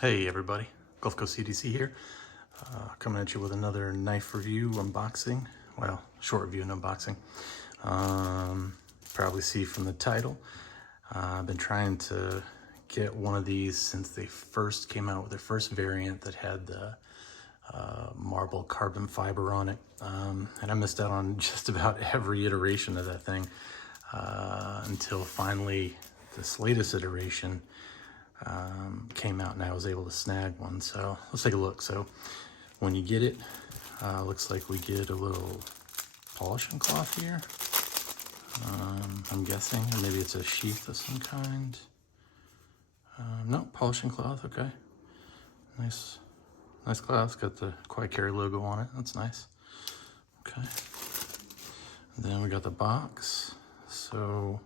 Hey everybody, Gulf Coast CDC here, coming at you with another knife review unboxing. Well, short review and unboxing. Probably see from the title. I've been trying to get one of these since they first came out with their first variant that had the marble carbon fiber on it. And I missed out on just about every iteration of that thing until finally this latest iteration came out and I was able to snag one. So let's take a look. So when you get it, looks like we get a little polishing cloth here. I'm guessing, or maybe it's a sheath of some kind. No, polishing cloth, okay. Nice cloth, it's got the Quiet Carry logo on it, that's nice. Okay. And then we got the box. So,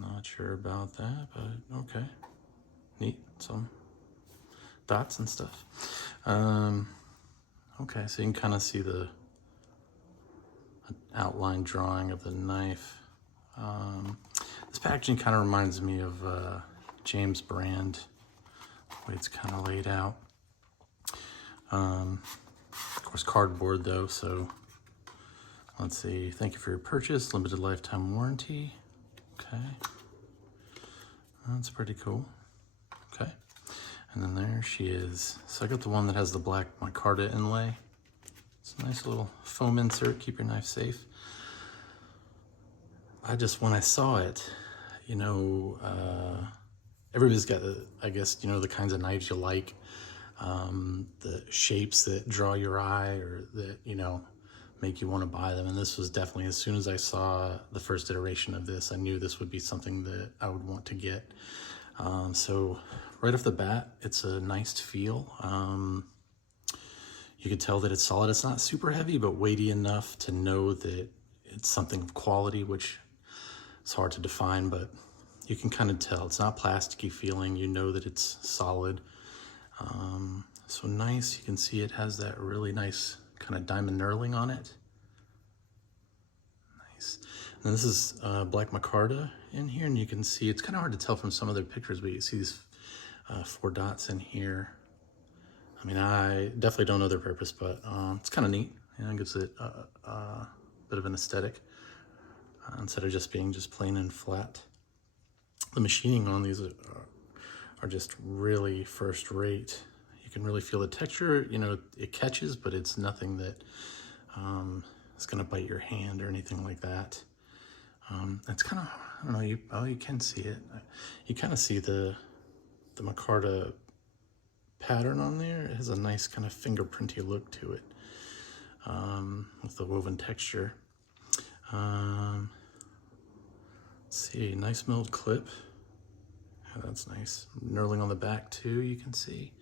not sure about that, but okay. Neat, some dots and stuff. Okay, so you can kind of see the outline drawing of the knife. This packaging kind of reminds me of James Brand, the way it's kind of laid out. Of course, cardboard though, so let's see. Thank you for your purchase, limited lifetime warranty. Okay, that's pretty cool. Okay, and then there she is. So I got the one that has the black micarta inlay. It's a nice little foam insert, keep your knife safe. When I saw it, you know, everybody's got, I guess, you know, the kinds of knives you like, the shapes that draw your eye or that, you know, make you want to buy them. And this was definitely, as soon as I saw the first iteration of this, I knew this would be something that I would want to get. So right off the bat, it's a nice feel. You can tell that it's solid. It's not super heavy, but weighty enough to know that it's something of quality, which it's hard to define, but you can kind of tell. It's not plasticky feeling. You know that it's solid. So nice. You can see it has that really nice kind of diamond knurling on it. Nice. And this is black micarta in here, and you can see it's kind of hard to tell from some other pictures, but you see these 4 dots in here. I mean, I definitely don't know their purpose, but it's kind of neat. You know, it gives it a bit of an aesthetic instead of just being just plain and flat. The machining on these are just really first rate. You can really feel the texture. You know, it catches, but it's nothing that is going to bite your hand or anything like that. It's kind of, I don't know, you can see it. You kind of see the micarta pattern on there. It has a nice kind of fingerprinty look to it with the woven texture. Let's see, nice milled clip. Yeah, that's nice. Knurling on the back too, you can see.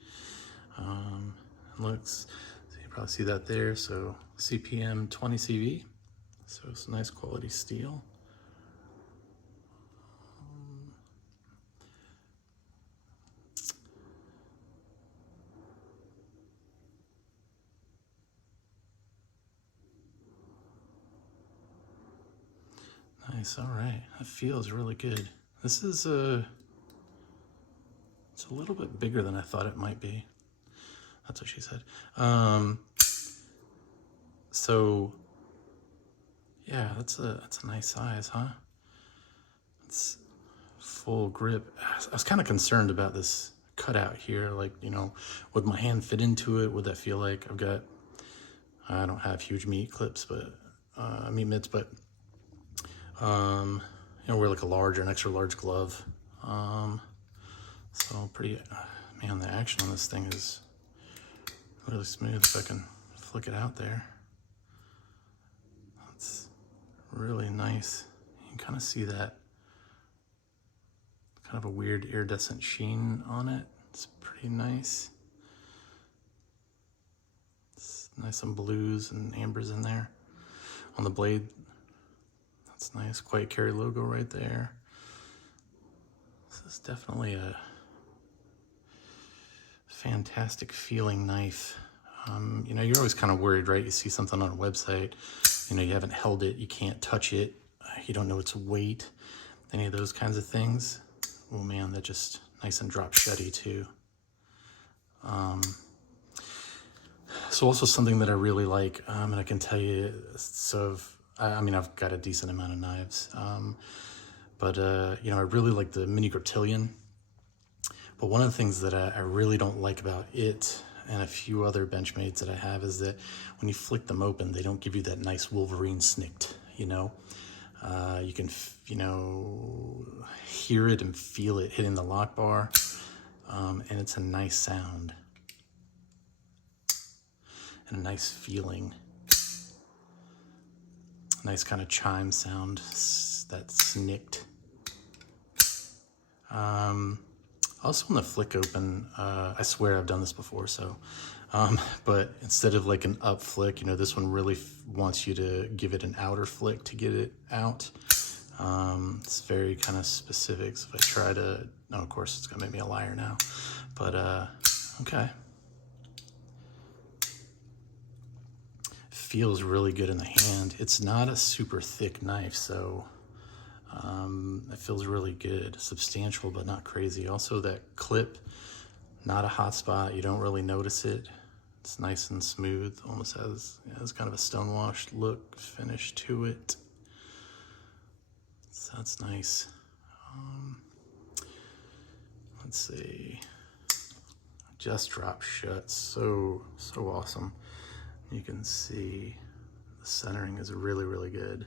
Looks, so you probably see that there. So CPM 20 CV. So it's nice quality steel. Nice, all right. That feels really good. This is it's a little bit bigger than I thought it might be. That's what she said. So yeah, that's a nice size, huh? It's full grip. I was kind of concerned about this cutout here. Like, you know, would my hand fit into it? Would that feel like I don't have huge meat clips, but meat mitts, but you know, wear like a large or an extra large glove. So pretty, man, the action on this thing is really smooth. If I can flick it out there, it's really nice. You can kind of see that kind of a weird iridescent sheen on it. It's pretty nice. It's nice, some blues and ambers in there on the blade. That's nice. Quiet Carry logo right there. This is definitely a fantastic feeling knife. You know, you're always kind of worried, right? You see something on a website, you know, you haven't held it, you can't touch it. you don't know its weight, any of those kinds of things. Oh man, that just nice and drop shutty too. So also something that I really like, and I can tell you, so I mean, I've got a decent amount of knives, but you know, I really like the Mini Griptilian. But one of the things that I really don't like about it and a few other Benchmades that I have is that when you flick them open, they don't give you that nice Wolverine snicked, you know? You can, you know, hear it and feel it hitting the lock bar, and it's a nice sound and a nice feeling. Nice kind of chime sound, that snicked. Also on the flick open, I swear I've done this before, so, but instead of like an up flick, you know, this one really wants you to give it an outer flick to get it out. It's very kind of specific, so if I try to, no, of course it's gonna make me a liar now, but okay. Feels really good in the hand. It's not a super thick knife, so it feels really good. Substantial, but not crazy. Also that clip, not a hot spot. You don't really notice it. It's nice and smooth. Almost has kind of a stonewashed look, finish to it. So that's nice. Let's see. Just drop shut. So awesome. You can see the centering is really, really good.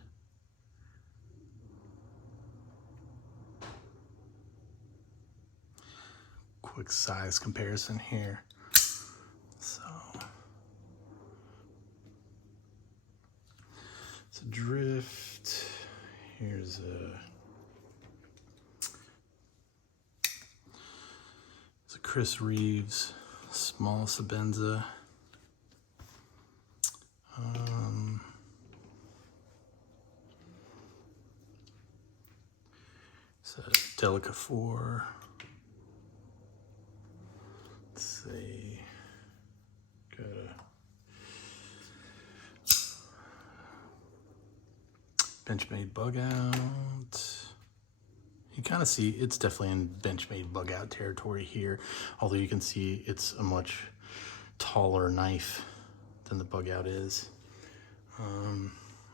Quick size comparison here. So it's a Drift. Here's it's a Chris Reeves small Sebenza. It's a Delica 4. Let's see. Got a Benchmade bug out. You kind of see it's definitely in Benchmade bug out territory here, although you can see it's a much taller knife than the bug out is.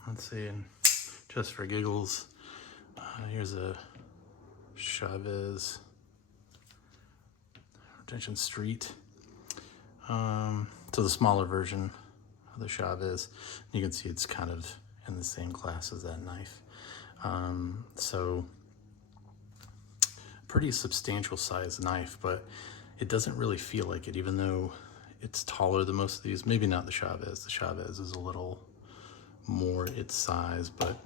Let's see, and just for giggles, here's a Chavez Retention Street. So the smaller version of the Chavez. You can see it's kind of in the same class as that knife. So pretty substantial size knife, but it doesn't really feel like it, even though it's taller than most of these. Maybe not the Chavez. The Chavez is a little more its size, but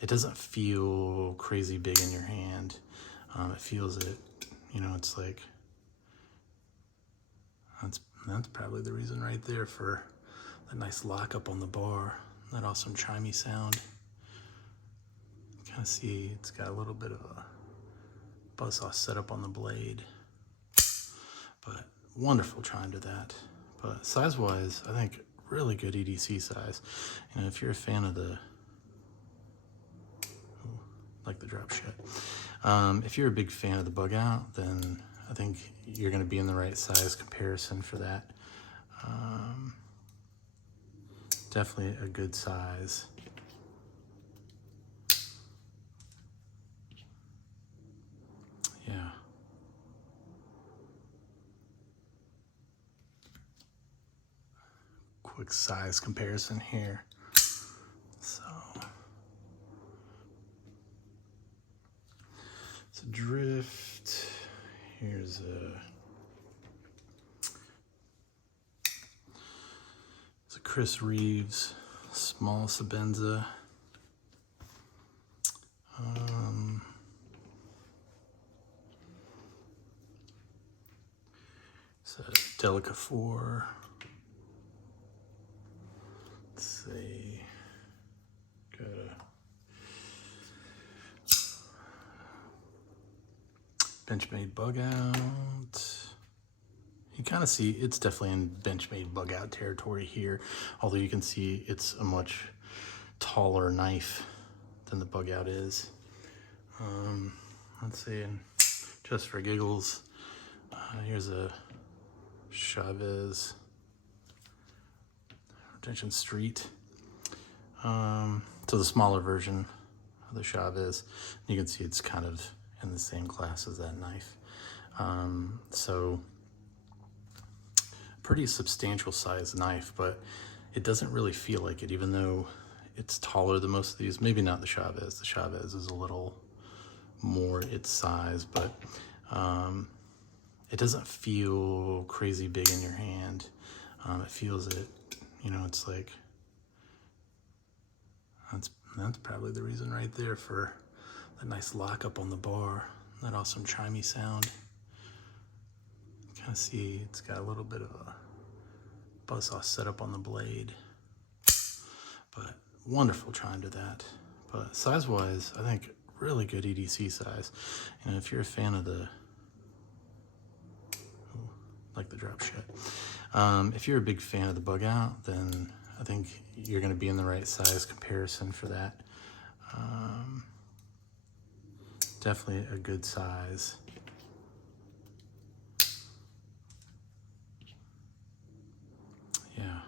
it doesn't feel crazy big in your hand. It feels it, you know, it's like, that's probably the reason right there for that nice lockup on the bar, that awesome chimey sound. You kind of see it's got a little bit of a buzzsaw setup on the blade, but wonderful chime to that. But size-wise, I think really good EDC size. You know, if you're a fan of the, like the drop shut, if you're a big fan of the bug out, then I think you're going to be in the right size comparison for that. Definitely a good size. Yeah. Quick size comparison here. So it's a Drift. Here's it's a Chris Reeves small Sebenza. It's a Delica 4. Let's see. Got a Benchmade bug out. You kind of see it's definitely in Benchmade bug out territory here, although you can see it's a much taller knife than the Bug Out is. Let's see, and just for giggles, here's a Chavez Retention Street. So the smaller version of the Chavez. You can see it's kind of in the same class as that knife. So pretty substantial size knife, but it doesn't really feel like it, even though it's taller than most of these. Maybe not the Chavez. The Chavez is a little more its size, but it doesn't feel crazy big in your hand. It feels it, you know, it's like, that's probably the reason right there for that nice lockup on the bar, that awesome chimey sound. Kind of see it's got a little bit of a buzzsaw setup on the blade, but wonderful chime to that. But size-wise, I think really good EDC size. And if you're a fan of the, like the drop shot, if you're a big fan of the Bug Out, then I think you're going to be in the right size comparison for that. Definitely a good size. Yeah.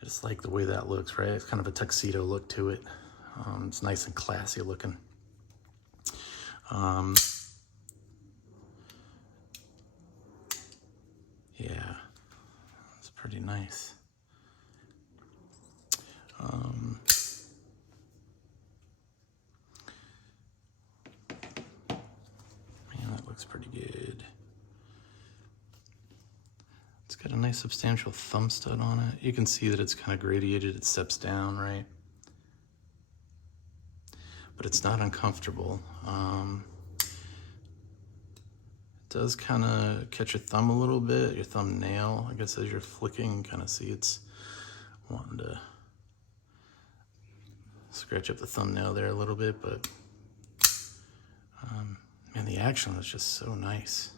I just like the way that looks, right? It's kind of a tuxedo look to it. It's nice and classy looking. Yeah, it's pretty nice. Man, that looks pretty good. It's got a nice substantial thumb stud on it. You can see that it's kind of gradiated, it steps down, right? But it's not uncomfortable. It does kind of catch your thumb a little bit, your thumbnail, I guess, as you're flicking. You kind of see it's wanting to scratch up the thumbnail there a little bit, but man, the action was just so nice.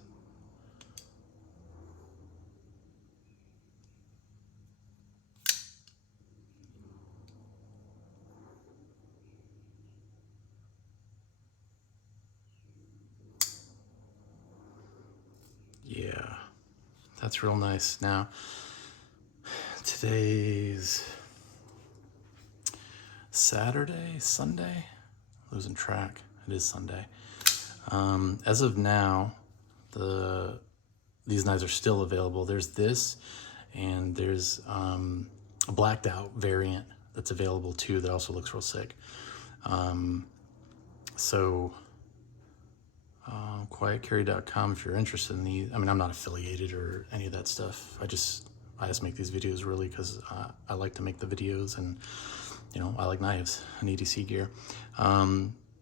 Yeah, that's real nice. Now, today's Saturday, Sunday? Losing track. It is Sunday. As of now, these knives are still available. There's this, and there's a blacked out variant that's available too that also looks real sick. QuietCarry.com if you're interested in these. I mean, I'm not affiliated or any of that stuff. I just make these videos really because I like to make the videos, and you know, I like knives and EDC gear.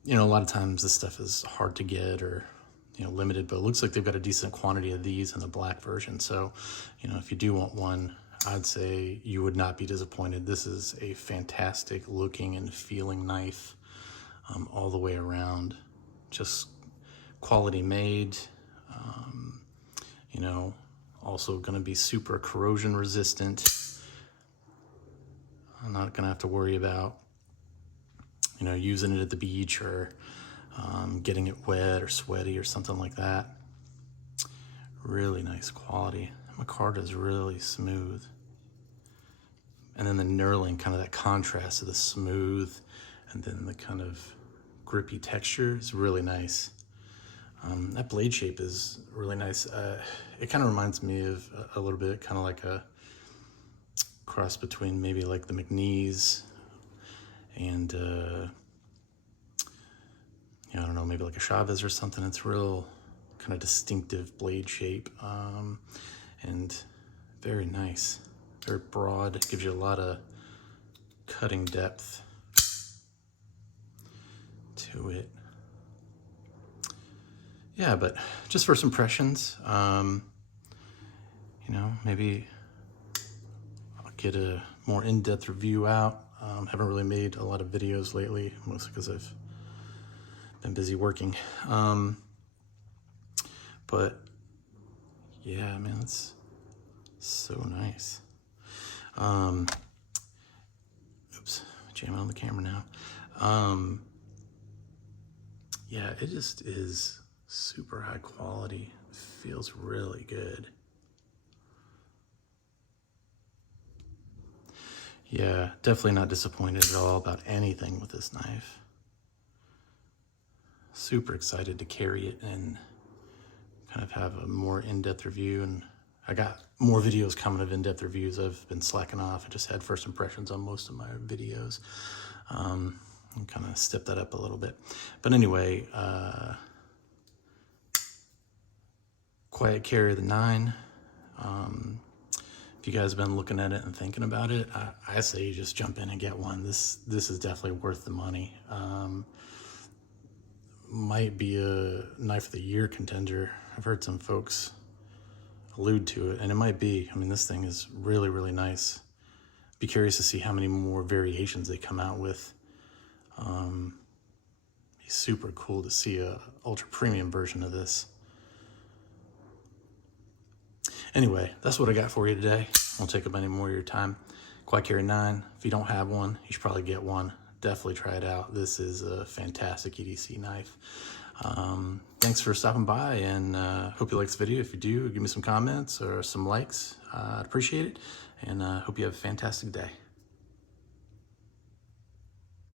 You know, a lot of times this stuff is hard to get or, you know, limited, but it looks like they've got a decent quantity of these in the black version. So, you know, if you do want one, I'd say you would not be disappointed. This is a fantastic looking and feeling knife all the way around. Just quality made, you know, also going to be super corrosion resistant. I'm not going to have to worry about, you know, using it at the beach or getting it wet or sweaty or something like that. Really nice quality. Micarta is really smooth. And then the knurling, kind of that contrast of the smooth and then the kind of grippy texture is really nice. That blade shape is really nice. It kind of reminds me of a little bit, kind of like a cross between maybe like the McNeese and, you know, I don't know, maybe like a Chavez or something. It's real kind of distinctive blade shape and very nice, very broad. It gives you a lot of cutting depth to it. Yeah, but just first impressions, you know, maybe I'll get a more in-depth review out. Haven't really made a lot of videos lately, mostly because I've been busy working. But yeah, man, So nice. Oops, jamming on the camera now. Yeah, it just is super high quality. Feels really good. Yeah, definitely not disappointed at all about anything with this knife. Super excited to carry it and kind of have a more in-depth review. And I got more videos coming of in-depth reviews. I've been slacking off. I just had first impressions on most of my videos. And kind of step that up a little bit. But anyway, Quiet Carry of the 9. If you guys have been looking at it and thinking about it, I say you just jump in and get one. This is definitely worth the money. Might be a knife of the year contender. I've heard some folks allude to it, and it might be. I mean, this thing is really, really nice. Be curious to see how many more variations they come out with. Be super cool to see a ultra premium version of this. Anyway, that's what I got for you today. Won't take up any more of your time. Quiet Carry 9. If you don't have one, you should probably get one. Definitely try it out. This is a fantastic EDC knife. Thanks for stopping by, and hope you like this video. If you do, give me some comments or some likes. I'd appreciate it, and hope you have a fantastic day.